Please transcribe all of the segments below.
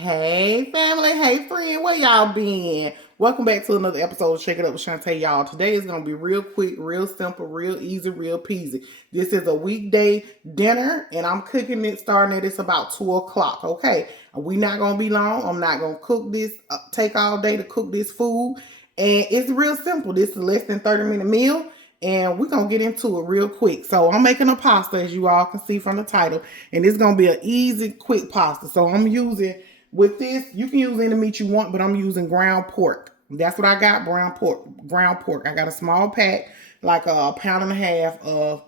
Hey family, hey friend, where y'all been? Welcome back to another episode of Shake It Up with Shantae, y'all. Today is going to be real quick, real simple, real easy, real peasy. This is a weekday dinner and I'm cooking it starting at it's about 2 o'clock, okay? We not going to be long. I'm not going to cook this, take all day to cook this food. And it's real simple. This is less than 30-minute meal. And we're going to get into it real quick. So I'm making a pasta, as you all can see from the title. And it's going to be an easy, quick pasta. So I'm using... With this, you can use any meat you want, but I'm using ground pork. That's what I got, ground pork. I got a small pack, like a pound and a half of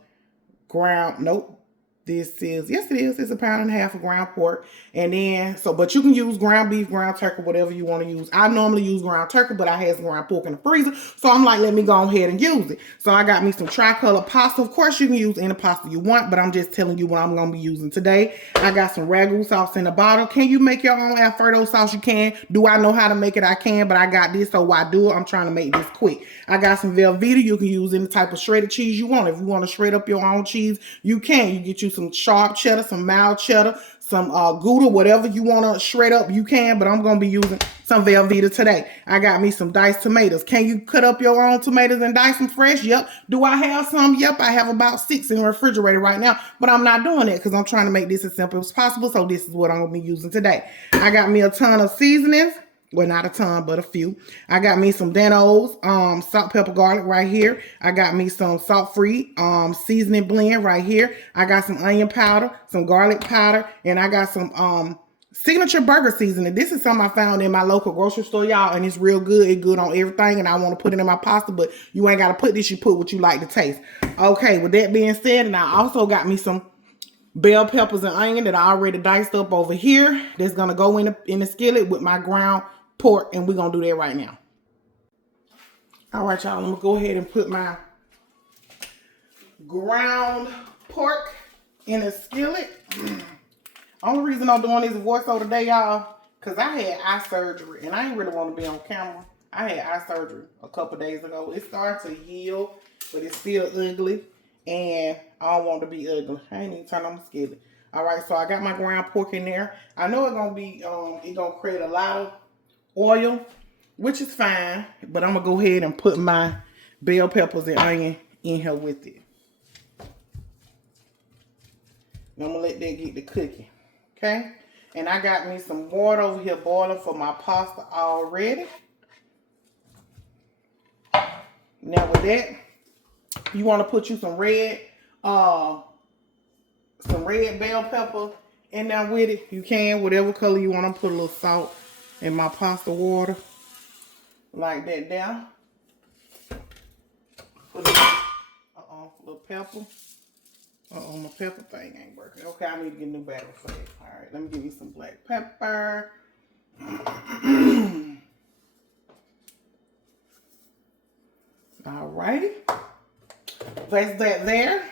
ground, nope. This is, yes it is, it's a pound and a half of ground pork. And then, but you can use ground beef, ground turkey, whatever you want to use. I normally use ground turkey, but I had some ground pork in the freezer. So I'm like, let me go ahead and use it. So I got me some tricolor pasta. Of course, you can use any pasta you want, but I'm just telling you what I'm going to be using today. I got some ragu sauce in a bottle. Can you make your own Alfredo sauce? You can. Do I know how to make it? I can, but I got this, so why do it? I'm trying to make this quick. I got some Velveeta. You can use any type of shredded cheese you want. If you want to shred up your own cheese, you can. You get you some sharp cheddar, some mild cheddar, some Gouda, whatever you want to shred up, you can, but I'm going to be using some Velveeta today. I got me some diced tomatoes. Can you cut up your own tomatoes and dice them fresh? Yep. Do I have some? Yep. I have about 6 in the refrigerator right now, but I'm not doing it because I'm trying to make this as simple as possible, so this is what I'm going to be using today. I got me a ton of seasonings. Well, not a ton, but a few. I got me some Dano's salt, pepper, garlic right here. I got me some salt-free seasoning blend right here. I got some onion powder, some garlic powder, and I got some signature burger seasoning. This is something I found in my local grocery store, y'all, and it's real good. It's good on everything, and I want to put it in my pasta, but you ain't got to put this. You put what you like to taste. Okay, with that being said, and I also got me some bell peppers and onion that I already diced up over here. That's going to go in the skillet with my ground pork, and we're going to do that right now. All right, y'all, I'm going to go ahead and put my ground pork in a skillet. Only reason I'm doing this voiceover today, y'all, because I had eye surgery, and I ain't really want to be on camera. I had eye surgery a couple days ago. It started to heal, but it's still ugly, and I don't want to be ugly. I ain't even turn on the skillet. All right, so I got my ground pork in there. I know it's going to be, it's going to create a lot of oil, which is fine, but I'm gonna go ahead and put my bell peppers and onion in here with it. And I'm gonna let that get to cooking, okay? And I got me some water over here boiling for my pasta already. Now with that, you want to put you some red bell pepper in there with it. You can, whatever color you want. I'm put a little salt in my pasta water. Like that down. Put a little pepper. My pepper thing ain't working. Okay, I need to get a new battery for that. Alright, let me give you some black pepper. Alrighty. Place that there.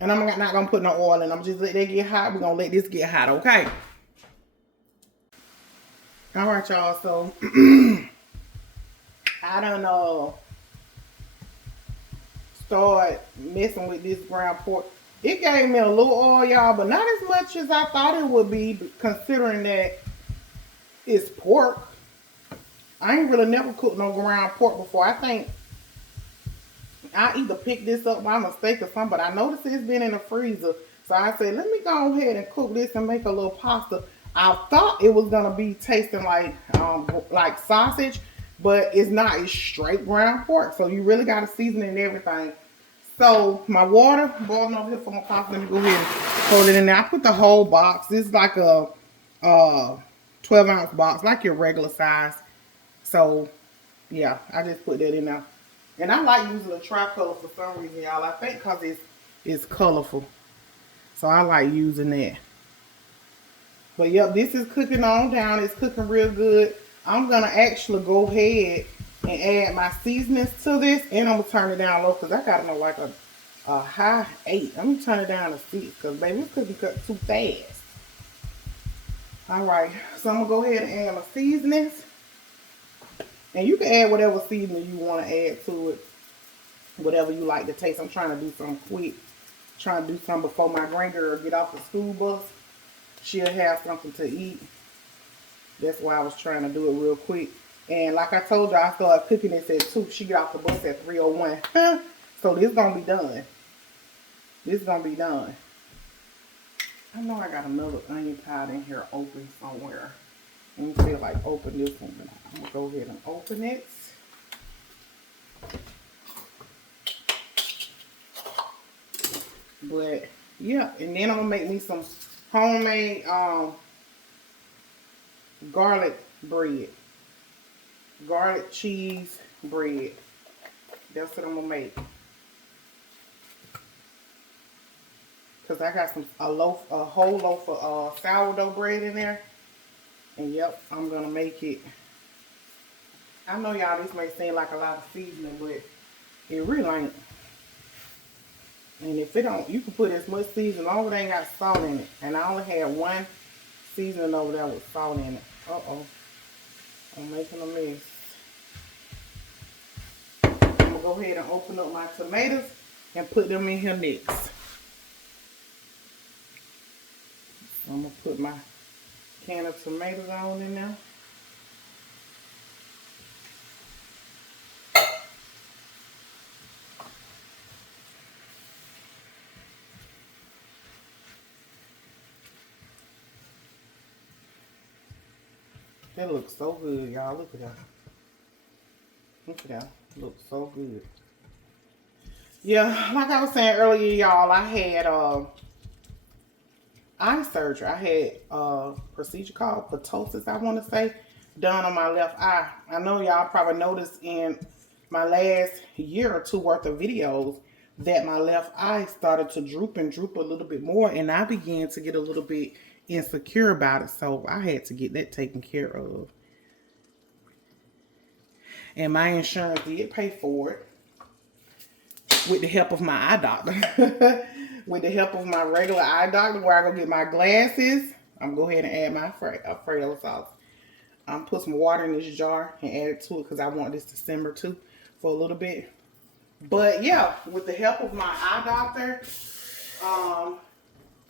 And I'm not going to put no oil in. I'm just let that get hot. We're going to let this get hot, okay? Alright, y'all. So, I don't start messing with this ground pork. It gave me a little oil, y'all, but not as much as I thought it would be, considering that it's pork. I ain't really never cooked no ground pork before. I think I either picked this up by mistake or something, but I noticed it's been in the freezer. So I said, let me go ahead and cook this and make a little pasta. I thought it was gonna be tasting like sausage, but it's not. It's straight ground pork. So you really gotta season it and everything. So my water boiling over here for my pasta. Let me go ahead and hold it in there. I put the whole box. This is like a 12-ounce box, like your regular size. So yeah, I just put that in there. And I like using the tricolor for some reason, y'all. I think because it's colorful. So I like using that. But yep, this is cooking on down. It's cooking real good. I'm going to actually go ahead and add my seasonings to this. And I'm going to turn it down low because I got to know like a high 8. I'm going to turn it down to 6 because, baby, it's cooking too fast. Alright, so I'm going to go ahead and add my seasonings. And you can add whatever seasoning you want to add to it. Whatever you like to taste. I'm trying to do something quick. Trying to do something before my granddaughter get off the school bus. She'll have something to eat. That's why I was trying to do it real quick. And like I told you, I started cooking this at 2. She get off the bus at 3:01. So this gonna be done. This gonna be done. I know I got another onion powder in here open somewhere. Let me see if I open this one. I'm gonna go ahead and open it. But yeah, and then I'm gonna make me some homemade garlic bread. Garlic cheese bread. That's what I'm gonna make. Cause I got a whole loaf of sourdough bread in there. And yep, I'm gonna make it. I know y'all, this may seem like a lot of seasoning, but it really ain't. And if it don't, you can put as much seasoning, long as it ain't got salt in it. And I only had one seasoning over there with salt in it. Uh-oh. I'm making a mess. I'm gonna go ahead and open up my tomatoes and put them in here next. I'm gonna put my can of tomatoes on in there. That looks so good, y'all. Look at that. Look at that. Looks so good. Yeah, like I was saying earlier, y'all, I had eye surgery. I had a procedure called ptosis, I want to say, done on my left eye. I know y'all probably noticed in my last year or two worth of videos that my left eye started to droop a little bit more, and I began to get a little bit insecure about it, so I had to get that taken care of. And my insurance did pay for it with the help of my eye doctor. With the help of my regular eye doctor, where I go get my glasses. I'm going to go ahead and add my Alfredo sauce. I'm put some water in this jar and add it to it because I want this to simmer too for a little bit. But yeah, with the help of my eye doctor,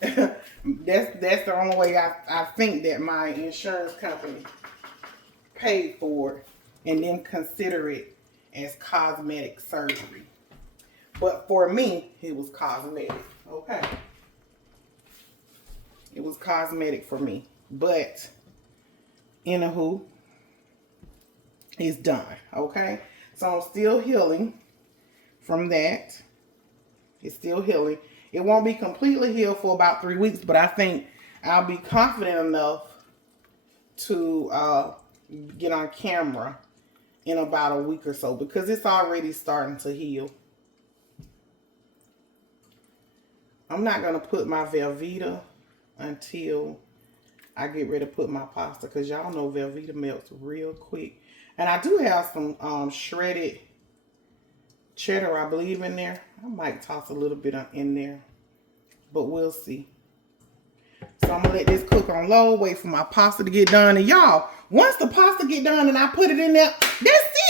that's the only way I think that my insurance company paid for it and then consider it as cosmetic surgery. But for me, it was cosmetic. Okay. It was cosmetic for me. But, anywho, it's done. Okay. So I'm still healing from that. It's still healing. It won't be completely healed for about 3 weeks, but I think I'll be confident enough to get on camera in about a week or so because it's already starting to heal. I'm not going to put my Velveeta until I get ready to put my pasta because y'all know Velveeta melts real quick. And I do have some shredded cheddar, I believe, in there. I might toss a little bit in there, but we'll see. So I'm going to let this cook on low, wait for my pasta to get done. And y'all, once the pasta get done and I put it in there, that's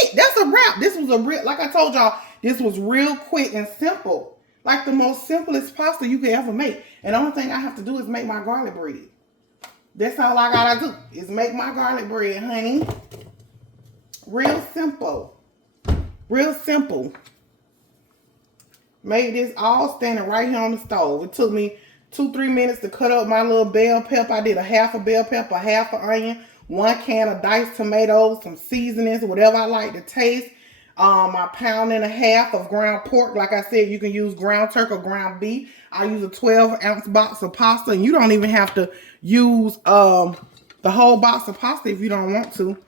it. That's a wrap. This was a real, like I told y'all, this was real quick and simple. Like the most simplest pasta you could ever make. And the only thing I have to do is make my garlic bread. That's all I gotta do is make my garlic bread, honey. Real simple. Real simple. Made this all standing right here on the stove. It took me 2-3 minutes to cut up my little bell pepper. I did a half a bell pepper, half an onion, 1 can of diced tomatoes, some seasonings, whatever I like to taste. My 1.5 pounds of ground pork. Like I said, you can use ground turkey or ground beef. I use a 12-ounce box of pasta, and you don't even have to use the whole box of pasta if you don't want to.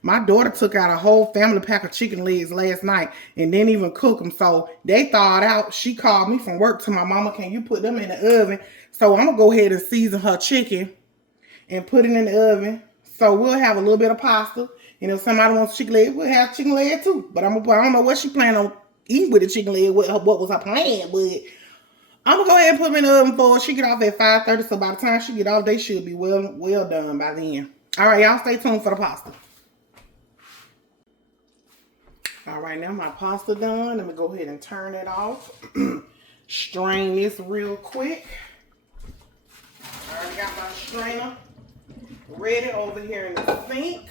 My daughter took out a whole family pack of chicken legs last night and didn't even cook them. So they thawed out. She called me from work to my mama, can you put them in the oven? So I'm going to go ahead and season her chicken and put it in the oven. So we'll have a little bit of pasta. And if somebody wants chicken leg, we'll have chicken leg too. But I don't know what she planned on eating with the chicken leg, what was her plan. But I'm going to go ahead and put them in the oven for her. She get off at 5:30. So by the time she get off, they should be well done by then. All right, y'all stay tuned for the pasta. All right, now my pasta done. Let me go ahead and turn it off. Strain this real quick. I already got my strainer ready over here in the sink.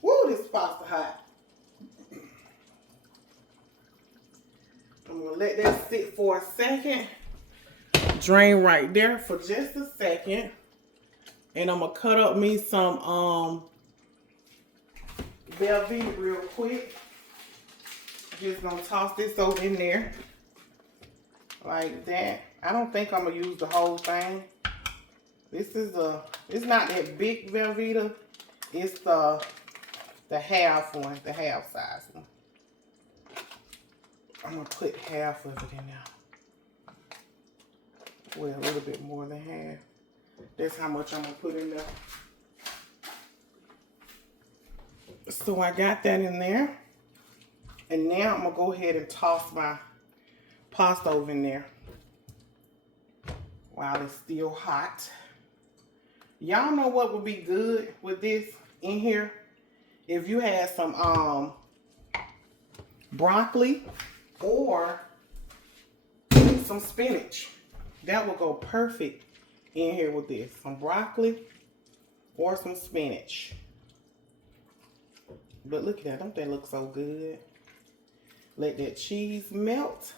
Woo, this pasta hot. I'm gonna let that sit for a second. Drain right there for just a second. And I'm gonna cut up me some Velveeta real quick. Just gonna toss this over in there like that. I don't think I'm gonna use the whole thing. It's not that big Velveeta. It's the half one, the half size one. I'm gonna put half of it in there. Well, a little bit more than half. That's how much I'm gonna put in there. So I got that in there. And now I'm gonna go ahead and toss my pasta over in there while it's still hot. Y'all know what would be good with this in here? If you had some broccoli or some spinach. That will go perfect in here with this. Some broccoli or some spinach. But look at that. Don't that look so good? Let that cheese melt.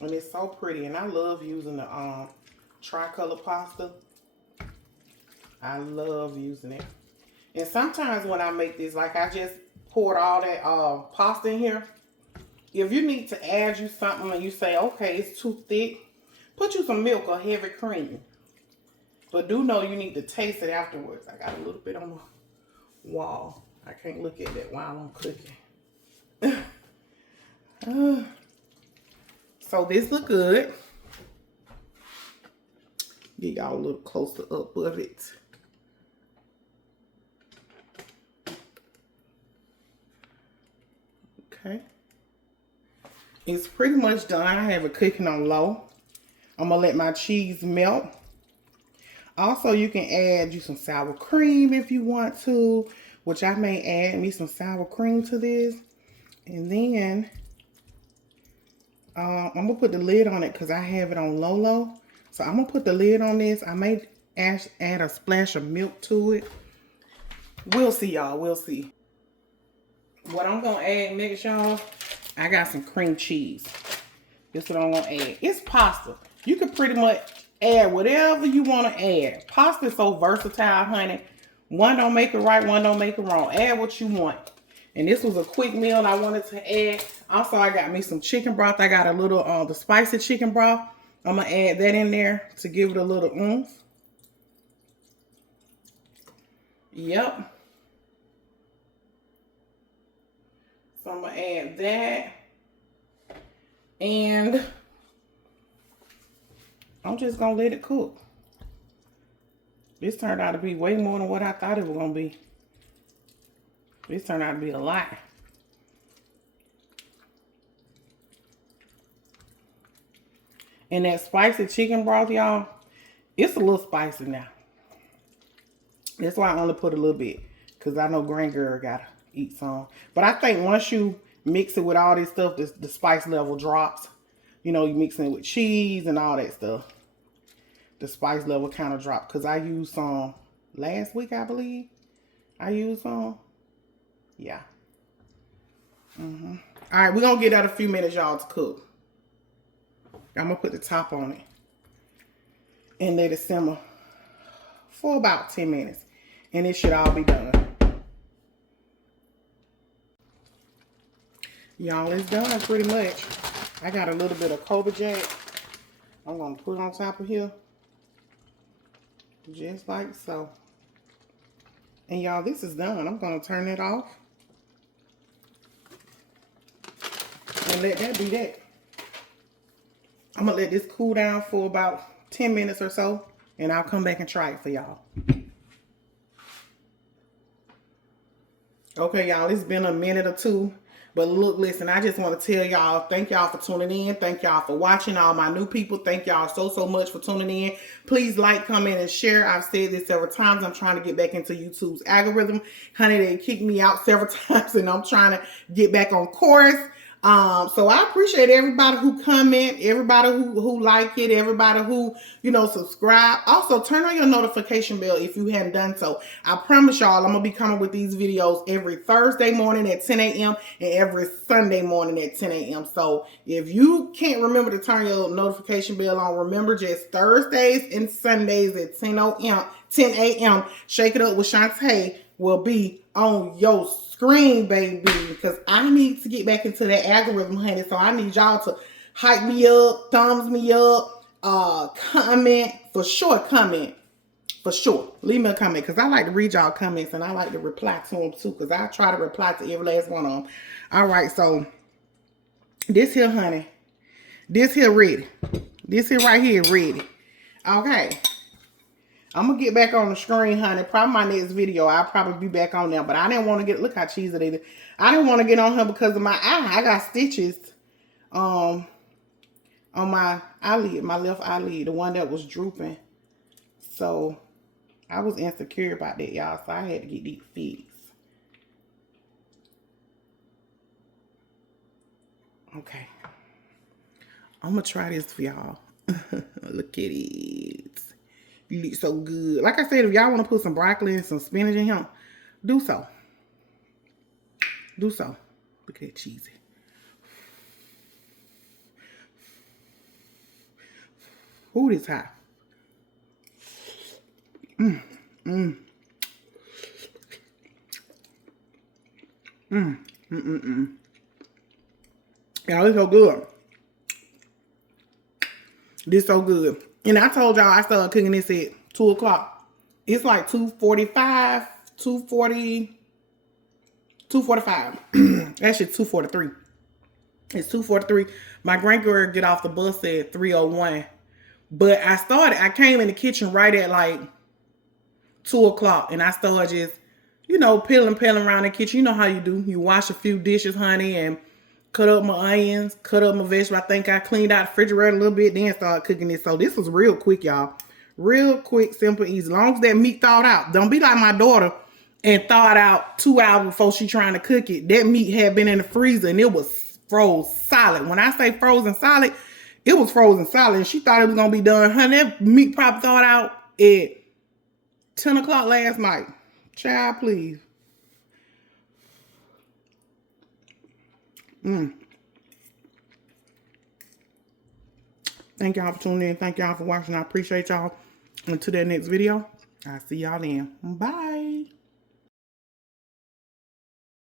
And it's so pretty. And I love using the tricolor pasta. I love using it. And sometimes when I make this, like I just poured all that pasta in here. If you need to add you something and you say, okay, it's too thick, put you some milk or heavy cream. But do know you need to taste it afterwards. I got a little bit on the wall. I can't look at that while I'm cooking. So this look good. Get y'all a little closer up of it. Okay. It's pretty much done. I have it cooking on low. I'm gonna let my cheese melt. Also, you can add you some sour cream if you want to, which I may add me some sour cream to this. And then I'm gonna put the lid on it because I have it on low. So I'm gonna put the lid on this. I may add a splash of milk to it. We'll see, y'all. We'll see. What I'm gonna add next, y'all, I got some cream cheese. This is what I'm gonna add. It's pasta. You can pretty much add whatever you want to add. Pasta is so versatile, honey. One don't make it right, one don't make it wrong. Add what you want. And this was a quick meal I wanted to add. Also, I got me some chicken broth. I got a little the spicy chicken broth. I'm gonna add that in there to give it a little oomph. Yep. So I'm gonna add that. And I'm just gonna let it cook. This turned out to be way more than what I thought it was gonna be. This turned out to be a lot. And that spicy chicken broth, y'all, it's a little spicy now. That's why I only put a little bit. Because I know Grand Girl gotta eat some. But I think once you mix it with all this stuff, the spice level drops. You know, you mixing it with cheese and all that stuff. The spice level kind of dropped. Because I used some last week, I believe. I used some. Yeah. All right, we're going to give that a few minutes, y'all, to cook. I'm going to put the top on it. And let it simmer for about 10 minutes. And it should all be done. Y'all, it's done pretty much. I got a little bit of Kobe Jack. I'm going to put it on top of here. Just like so. And y'all, this is done. I'm going to turn it off. And let that be that. I'm going to let this cool down for about 10 minutes or so. And I'll come back and try it for y'all. Okay, y'all, it's been a minute or two. But look, listen, I just want to tell y'all, thank y'all for tuning in. Thank y'all for watching. All my new people, thank y'all so much for tuning in. Please like, comment, and share. I've said this several times. I'm trying to get back into YouTube's algorithm. Honey, they kicked me out several times, and I'm trying to get back on course. So I appreciate everybody who comment, everybody who like it, everybody who, subscribe. Also, turn on your notification bell if you hadn't done so. I promise y'all, I'm going to be coming with these videos every Thursday morning at 10 a.m. and every Sunday morning at 10 a.m. So if you can't remember to turn your notification bell on, remember just Thursdays and Sundays at 10 a.m. Shake It Up with Shantae will be on your screen, baby, because I need to get back into that algorithm, honey. So I need y'all to hype me up, thumbs me up, comment for sure, leave me a comment, because I like to read y'all comments and I like to reply to them too, because I try to reply to every last one of them. All right, so this here, honey, this here ready, this here right here ready. Okay, I'm going to get back on the screen, honey. Probably my next video, I'll probably be back on there. But I didn't want to get, look how cheesy it is. I didn't want to get on her because of my eye. I got stitches on my eyelid, my left eyelid, the one that was drooping. So I was insecure about that, y'all. So I had to get these fixed. Okay. I'm going to try this for y'all. Look at it. You look so good. Like I said, if y'all want to put some broccoli and some spinach in here, do so. Do so. Look at that cheesy. Ooh, this hot. Mmm. Mmm. Mmm. Mmm. Y'all, it's so good. This so good. And I told y'all I started cooking this at 2 o'clock. It's like 2:45, 2:40, 2:45. Actually, 2:43. It's 2:43. My grandgirl get off the bus at 3:01. But I came in the kitchen right at like 2 o'clock. And I started just, peeling around the kitchen. You know how you do. You wash a few dishes, honey, and cut up my onions, cut up my vegetables. I think I cleaned out the refrigerator a little bit, then started cooking this. So this was real quick, y'all. Real quick, simple, easy. As long as that meat thawed out. Don't be like my daughter and thawed out 2 hours before she trying to cook it. That meat had been in the freezer and it was frozen solid. When I say frozen solid, it was frozen solid. And she thought it was going to be done. Honey, that meat probably thawed out at 10 o'clock last night. Child, please. Thank y'all for tuning in. Thank y'all for watching. I appreciate y'all. Until that next video, I'll see y'all then. Bye.